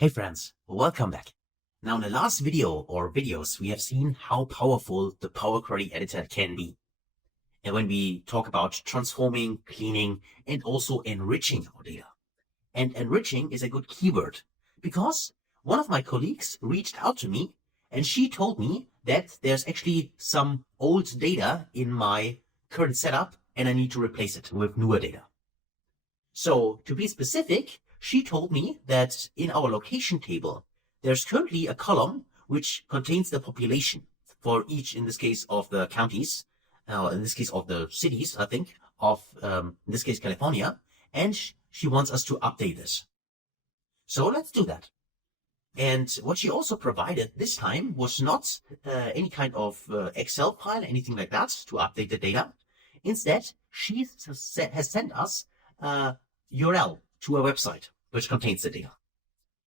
Hey friends, welcome back. Now in the last video or videos, we have seen how powerful the Power Query editor can be. And when we talk about transforming, cleaning, and also enriching our data. And enriching is a good keyword because one of my colleagues reached out to me and she told me that there's actually some old data in my current setup and I need to replace it with newer data. So to be specific, she told me that in our location table, there's currently a column which contains the population for each, in this case, of the counties, in this case of the cities, I think, of, in this case, California, and she wants us to update this. So let's do that. And what she also provided this time was not any kind of Excel file, anything like that, to update the data. Instead, she has sent us a URL to a website which contains the data.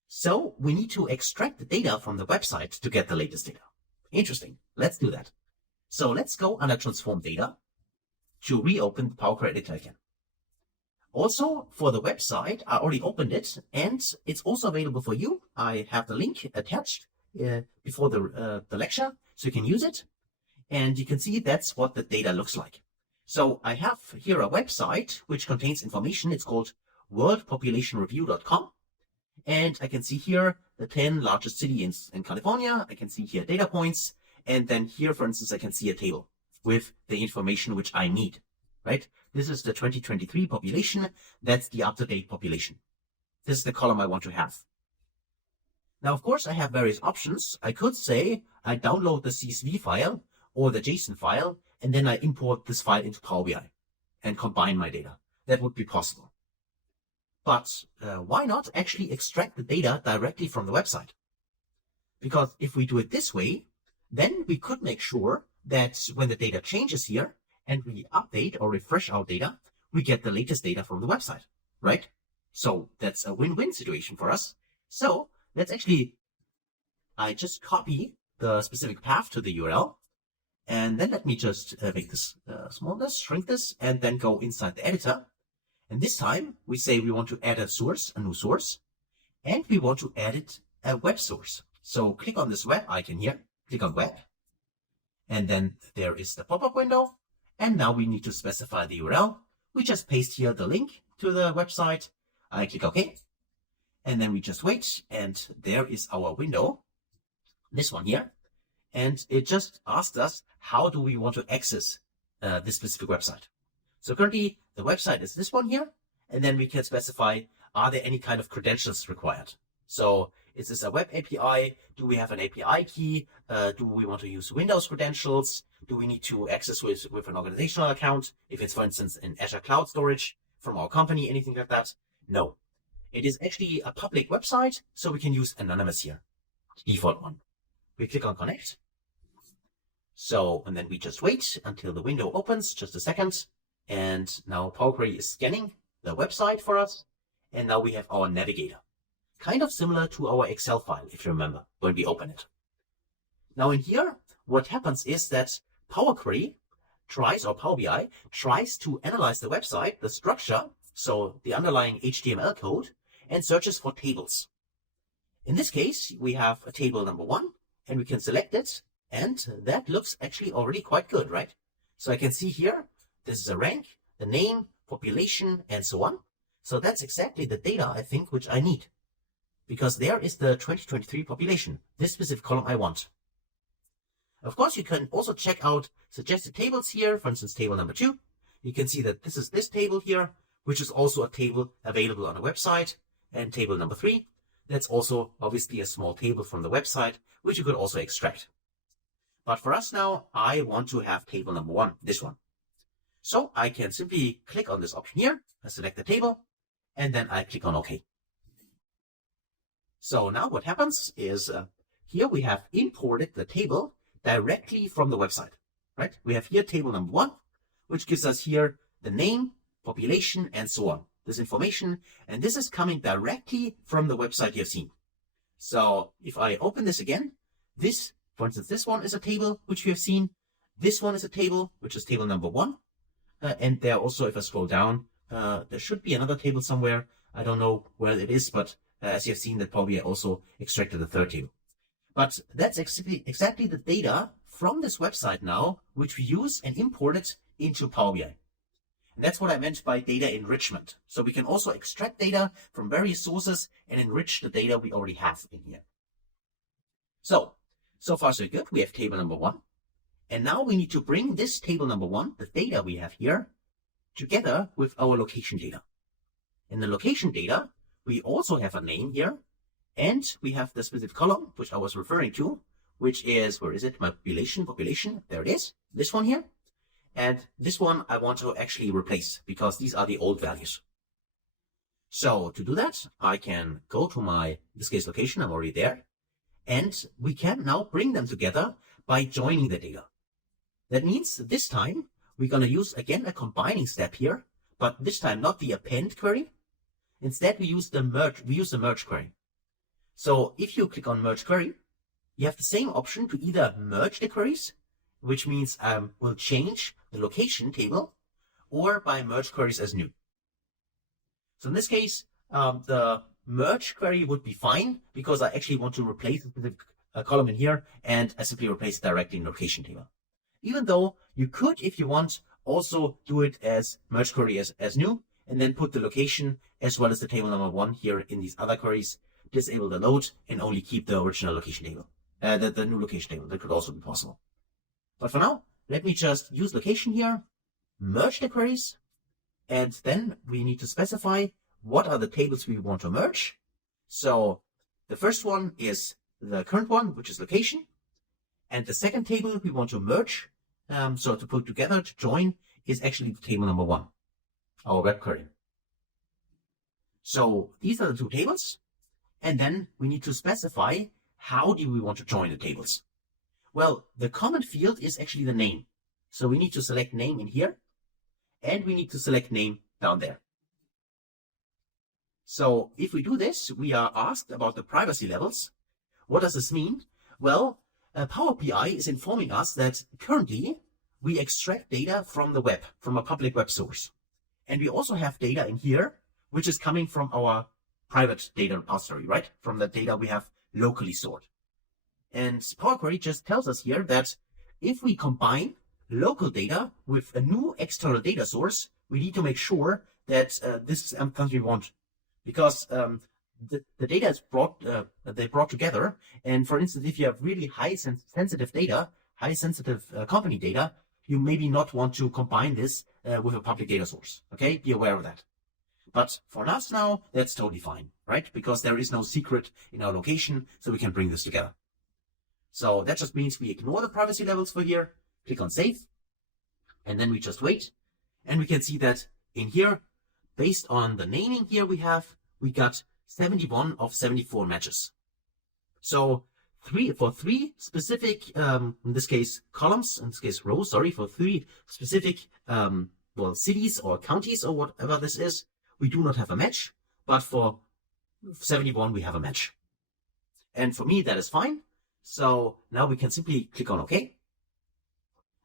So we need to extract the data from the website to get the latest data. Interesting. Let's do that. So let's go under Transform Data to reopen the Power Query editor again. Also, for the website, I already opened it and it's also available for you. I have the link attached before the lecture, so you can use it. And you can see that's what the data looks like. So I have here a website which contains information. It's called worldpopulationreview.com. And I can see here the 10 largest cities in California. I can see here data points. And then here, for instance, I can see a table with the information which I need, right? This is the 2023 population. That's the up-to-date population. This is the column I want to have. Now, of course, I have various options. I could say I download the CSV file or the JSON file, and then I import this file into Power BI and combine my data. That would be possible. But why not actually extract the data directly from the website? Because if we do it this way, then we could make sure that when the data changes here and we update or refresh our data, we get the latest data from the website, right? So that's a win-win situation for us. So let's actually, I just copy the specific path to the URL. And then let me just make this smaller, shrink this, and then go inside the editor. And this time we say we want to add a source, a new source, and we want to add it a web source. So click on this web icon here, click on web, and then there is the pop-up window. And now we need to specify the URL. We just paste here the link to the website. I click OK. And then we just wait. And there is our window, this one here. And it just asked us, how do we want to access this specific website? So currently the website is this one here. And then we can specify, are there any kind of credentials required? So is this a web API? Do we have an API key? Do we want to use Windows credentials? Do we need to access with an organizational account? If it's, for instance, in Azure Cloud Storage from our company, anything like that? No. It is actually a public website, so we can use anonymous here, default one. We click on Connect. So, and then we just wait until the window opens, just a second. And now Power Query is scanning the website for us. And now we have our navigator. Kind of similar to our Excel file, if you remember, when we open it. Now in here, what happens is that Power Query tries, or Power BI, tries to analyze the website, the structure, so the underlying HTML code, and searches for tables. In this case, we have a table number 1, and we can select it, and that looks actually already quite good, right? So I can see here, this is a rank, the name, population, and so on. So that's exactly the data, I think, which I need. Because there is the 2023 population, this specific column I want. Of course, you can also check out suggested tables here, for instance, table number 2. You can see that this is this table here, which is also a table available on the website. And table number 3, that's also obviously a small table from the website, which you could also extract. But for us now, I want to have table number 1, this one. So I can simply click on this option here, I select the table, and then I click on OK. So now what happens is here we have imported the table directly from the website, right? We have here table number 1, which gives us here the name, population, and so on. This information, and this is coming directly from the website you've seen. So if I open this again, this, for instance, this one is a table which we have seen. This one is a table, which is table number 1. And there also, if I scroll down, there should be another table somewhere. I don't know where it is, but as you have seen that Power BI also extracted the third table. But that's exactly the data from this website now, which we use and import it into Power BI. And that's what I meant by data enrichment. So we can also extract data from various sources and enrich the data we already have in here. So far so good. We have table number 1. And now we need to bring this table number 1, the data we have here, together with our location data. In the location data, we also have a name here, and we have the specific column, which I was referring to, which is, where is it? My population, there it is, this one here. And this one I want to actually replace because these are the old values. So to do that, I can go to my, in this case, location, I'm already there. And we can now bring them together by joining the data. That means this time we're going to use again a combining step here, but this time not the append query. Instead, we use the merge query. So if you click on merge query, you have the same option to either merge the queries, which means we'll change the location table, or by merge queries as new. So in this case, the merge query would be fine because I actually want to replace the column in here, and I simply replace it directly in location table. Even though you could, if you want, also do it as merge query as new, and then put the location as well as the table number 1 here in these other queries, disable the load, and only keep the original location table, the new location table. That could also be possible. But for now, let me just use location here, merge the queries, and then we need to specify what are the tables we want to merge. So the first one is the current one, which is location. And the second table we want to merge, so to put together, to join, is actually the table number 1, our web query. So these are the two tables. And then we need to specify how do we want to join the tables. Well, the common field is actually the name. So we need to select name in here, and we need to select name down there. So if we do this, we are asked about the privacy levels. What does this mean? Well, Power BI is informing us that currently we extract data from the web, from a public web source. And we also have data in here, which is coming from our private data repository, right? From the data we have locally stored. And Power Query just tells us here that if we combine local data with a new external data source, we need to make sure that this is something we want. Because the data is brought together. And for instance, if you have really high sensitive data, high sensitive company data, you maybe not want to combine this with a public data source. Okay, be aware of that. But for us now, that's totally fine, right? Because there is no secret in our location, so we can bring this together. So that just means we ignore the privacy levels for here, click on save, and then we just wait. And we can see that in here, based on the naming here we got 71 of 74 matches. So for three specific, in this case columns, in this case rows, sorry, for 3 specific, cities or counties or whatever this is, we do not have a match, but for 71 we have a match. And for me, that is fine. So now we can simply click on OK.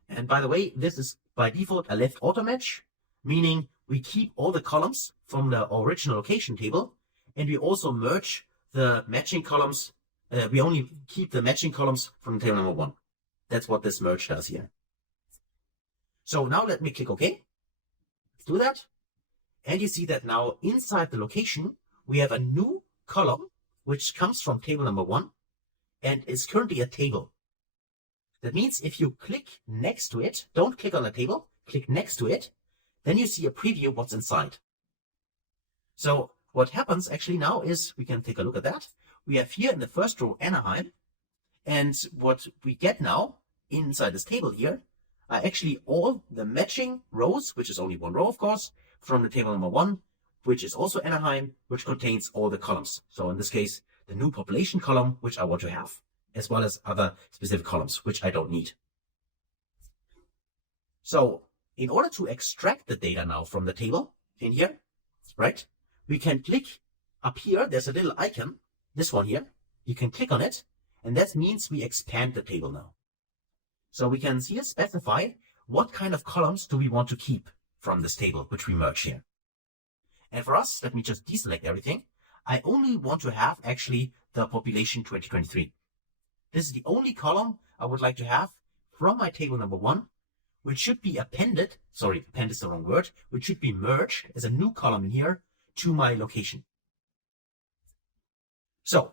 And by the way, this is by default a left auto match, meaning we keep all the columns from the original location table, and we also merge the matching columns. We only keep the matching columns from table number 1. That's what this merge does here. So now let me click OK. Let's do that. And you see that now inside the location, we have a new column, which comes from table number 1 and is currently a table. That means if you click next to it, don't click on the table, click next to it, then you see a preview of what's inside. So what happens actually now is, we can take a look at that. We have here in the first row Anaheim, and what we get now inside this table here are actually all the matching rows, which is only one row of course, from the table number 1, which is also Anaheim, which contains all the columns. So in this case, the new population column, which I want to have, as well as other specific columns, which I don't need. So in order to extract the data now from the table in here, right, we can click up here. There's a little icon, this one here. You can click on it, and that means we expand the table now. So we can here specify what kind of columns do we want to keep from this table, which we merge here. And for us, let me just deselect everything. I only want to have actually the population 2023. This is the only column I would like to have from my table number 1, which should be appended, sorry, append is the wrong word, which should be merged as a new column in here to my location. So,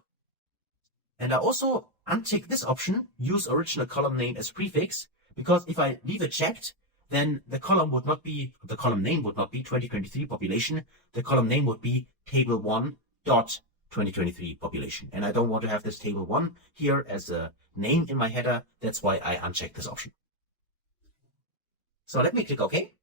and I also untick this option, use original column name as prefix, because if I leave it checked, then the column name would not be 2023 population. The column name would be table 1 dot 2023 population. And I don't want to have this table 1 here as a name in my header. That's why I uncheck this option. So let me click OK.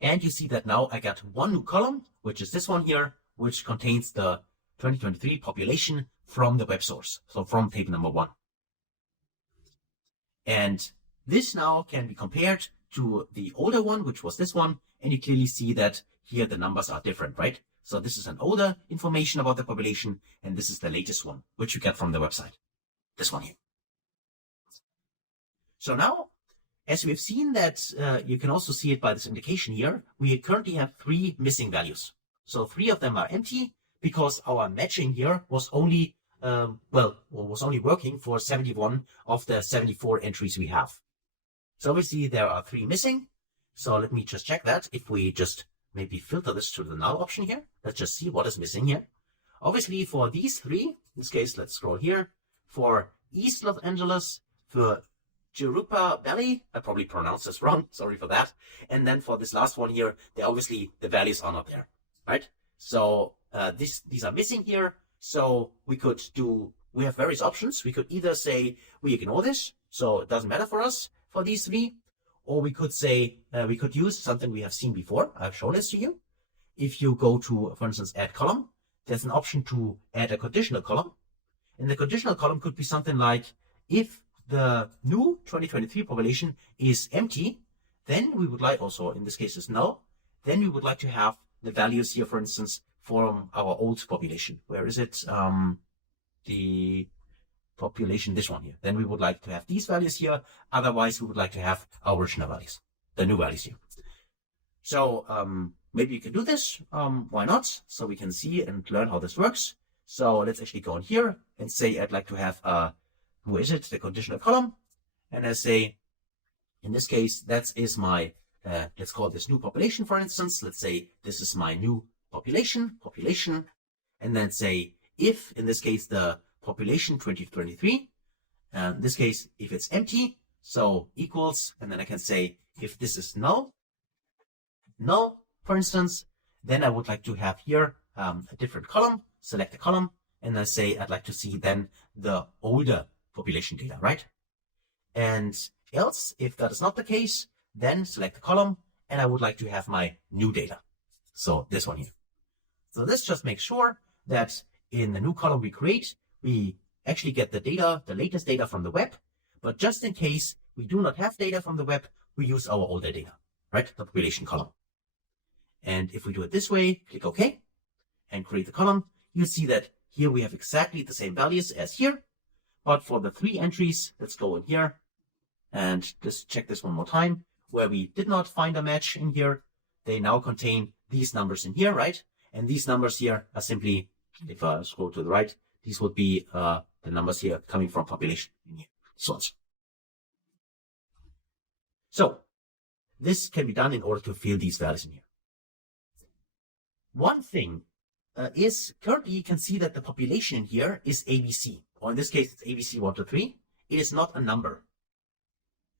And you see that now I got one new column, which is this one here, which contains the 2023 population from the web source. So from table number 1. And this now can be compared to the older one, which was this one. And you clearly see that here the numbers are different, right? So this is an older information about the population, and this is the latest one, which you get from the website. This one here. So now, as we've seen that, you can also see it by this indication here, we currently have 3 missing values. So 3 of them are empty because our matching here was only, was only working for 71 of the 74 entries we have. So obviously there are 3 missing. So let me just check that. If we just maybe filter this to the null option here, let's just see what is missing here. Obviously for these 3, in this case, let's scroll here, for East Los Angeles, for Jurupa Valley, I probably pronounced this wrong, sorry for that. And then for this last one here, obviously the values are not there, right? So these are missing here. So we have various options. We could either say we ignore this, so it doesn't matter for us for these 3, or we could say we could use something we have seen before. I've shown this to you. If you go to, for instance, add column, there's an option to add a conditional column. And the conditional column could be something like, if the new 2023 population is empty, then we would like, also in this case is null, then we would like to have the values here, for instance, from our old population. Where is it? The population, this one here. Then we would like to have these values here. Otherwise, we would like to have our original values, the new values here. So maybe you can do this. Why not? So we can see and learn how this works. So let's actually go in here and say I'd like to have where is it? The conditional column. And I say, in this case, that is my, let's call this new population, for instance. Let's say this is my new population, and then say if, in this case, the population 2023, in this case, if it's empty, so equals, and then I can say if this is null, for instance, then I would like to have here a different column, select a column, and I say I'd like to see then the older population data, right? And else, if that is not the case, then select the column, and I would like to have my new data. So this one here. So this just makes sure that in the new column we create, we actually get the data, the latest data from the web. But just in case we do not have data from the web, we use our older data, right? The population column. And if we do it this way, click OK, and create the column, you'll see that here we have exactly the same values as here. But for the 3 entries, let's go in here and just check this one more time, where we did not find a match in here. They now contain these numbers in here, right? And these numbers here are simply, if I scroll to the right, these would be the numbers here coming from population in here. So this can be done in order to fill these values in here. One thing is currently you can see that the population in here is ABC, or in this case it's ABC 1 to 3. It is not a number.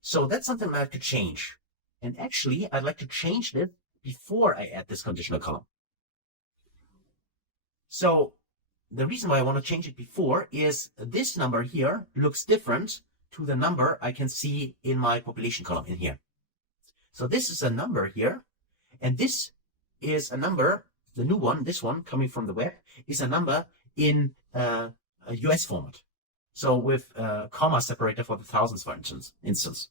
So that's something I like to change. And actually I'd like to change this before I add this conditional column. So the reason why I want to change it before is this number here looks different to the number I can see in my population column in here. So this is a number here, and this is a number, the new one, this one coming from the web, is a number in a US format. So with a comma separator for the thousands, for instance.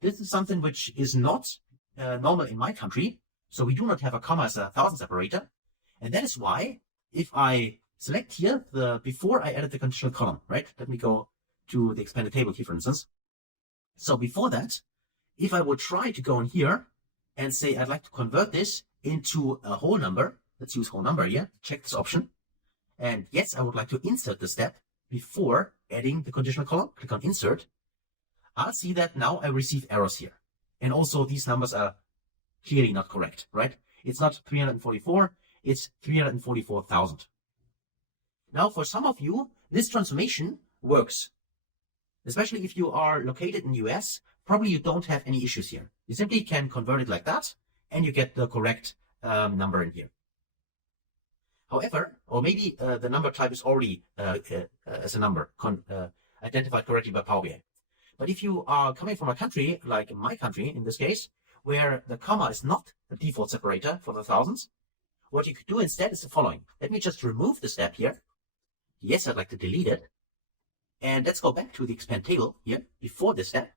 This is something which is not normal in my country. So we do not have a comma as a thousand separator. And that is why if I select here before I added the conditional column, right? Let me go to the expanded table here, for instance. So before that, if I would try to go in here and say I'd like to convert this into a whole number, let's use whole number here, check this option. And yes, I would like to insert the step before adding the conditional column. Click on insert. I'll see that now I receive errors here. And also these numbers are clearly not correct, right? It's not 344, it's 344,000. Now for some of you, this transformation works. Especially if you are located in the US, probably you don't have any issues here. You simply can convert it like that, and you get the correct number in here. However, or maybe the number type is already as a number identified correctly by Power BI. But if you are coming from a country, like my country in this case, where the comma is not the default separator for the thousands, what you could do instead is the following. Let me just remove the step here. Yes, I'd like to delete it. And let's go back to the expand table here before this step.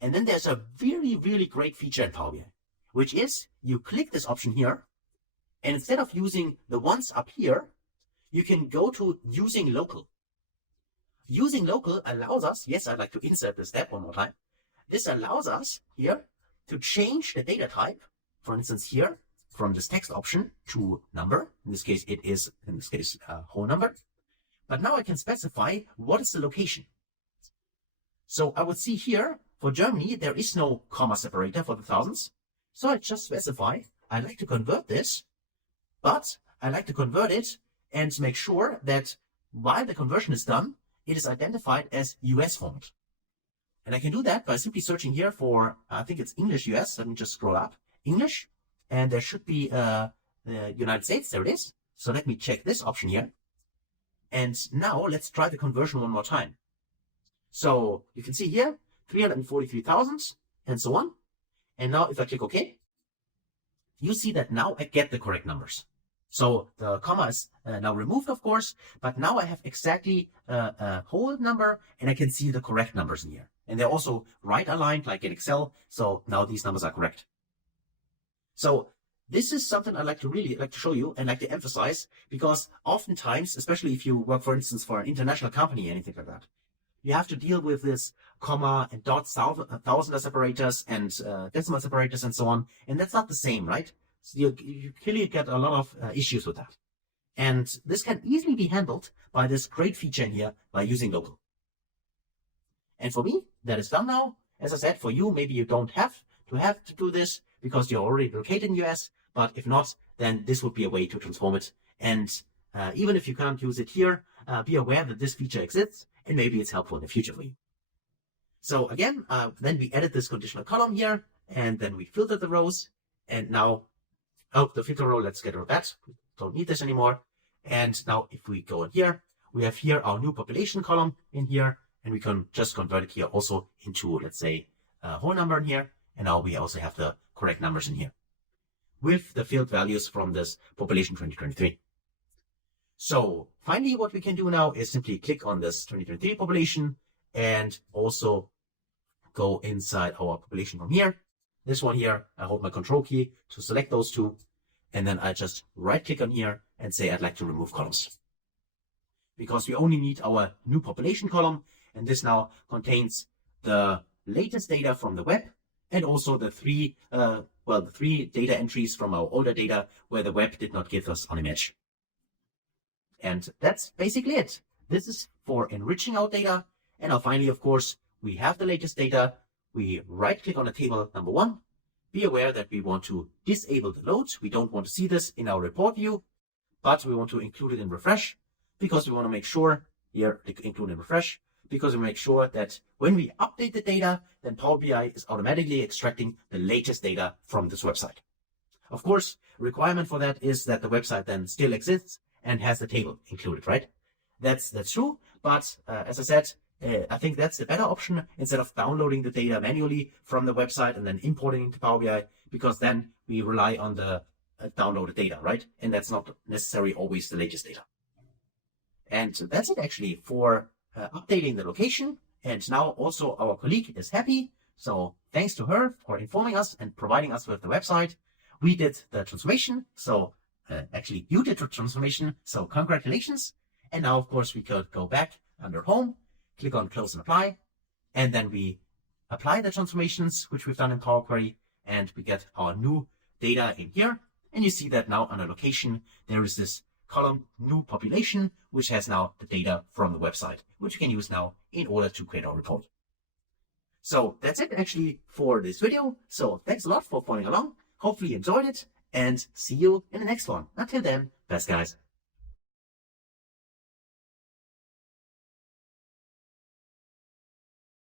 And then there's a really, really great feature in Power BI, which is you click this option here. And instead of using the ones up here, you can go to using local. Using local allows us, yes, I'd like to insert this step one more time. This allows us here to change the data type, for instance here, from this text option to number. In this case, it is, whole number. But now I can specify what is the location. So I would see here, for Germany, there is no comma separator for the thousands. So I just specify, I'd like to convert this, but I like to convert it and make sure that while the conversion is done, it is identified as US format. And I can do that by simply searching here for, I think it's English US. Let me just scroll up. English. And there should be the United States. There it is. So let me check this option here. And now let's try the conversion one more time. So you can see here, 343,000 and so on. And now if I click OK, you see that now I get the correct numbers. So the comma is now removed, of course, but now I have exactly a whole number and I can see the correct numbers in here. And they're also right aligned like in Excel. So now these numbers are correct. So this is something I'd like to show you and like to emphasize, because oftentimes, especially if you work, for instance, for an international company, anything like that, you have to deal with this comma and dots, thousander separators and decimal separators and so on. And that's not the same, right? So you clearly get a lot of issues with that. And this can easily be handled by this great feature in here by using local. And for me, that is done now. As I said, for you, maybe you don't have to do this because you're already located in the US. But if not, then this would be a way to transform it. And even if you can't use it here, be aware that this feature exists and maybe it's helpful in the future for you. So again, then we added this conditional column here and then we filtered the rows. And now, the filter row, let's get rid of that. We don't need this anymore. And now if we go in here, we have here our new population column in here, and we can just convert it here also into, let's say, a whole number in here. And now we also have the correct numbers in here with the field values from this population 2023. So finally, what we can do now is simply click on this 2023 population and also go inside our population from here. This one here, I hold my control key to select those two. And then I just right click on here and say I'd like to remove columns. Because we only need our new population column. And this now contains the latest data from the web and also the three data entries from our older data where the web did not give us an image. And that's basically it. This is for enriching our data. And now finally, of course, we have the latest data. We right click on the table number 1. Be aware that we want to disable the load. We don't want to see this in our report view, but we want to include it in refresh because we want to make sure here, include in refresh, because we make sure that when we update the data, then Power BI is automatically extracting the latest data from this website. Of course, requirement for that is that the website then still exists and has the table included, right? That's true. But as I said, I think that's the better option instead of downloading the data manually from the website and then importing into Power BI, because then we rely on the downloaded data, right? And that's not necessarily always the latest data. And that's it actually for updating the location. And now also our colleague is happy. So thanks to her for informing us and providing us with the website. We did the transformation. So actually you did the transformation. So congratulations. And now, of course, we could go back under home, click on close and apply. And then we apply the transformations, which we've done in Power Query. And we get our new data in here. And you see that now under location, there is this column new population, which has now the data from the website, which you can use now in order to create our report. So that's it actually for this video. So thanks a lot for following along. Hopefully you enjoyed it, and see you in the next one. Until then, best guys.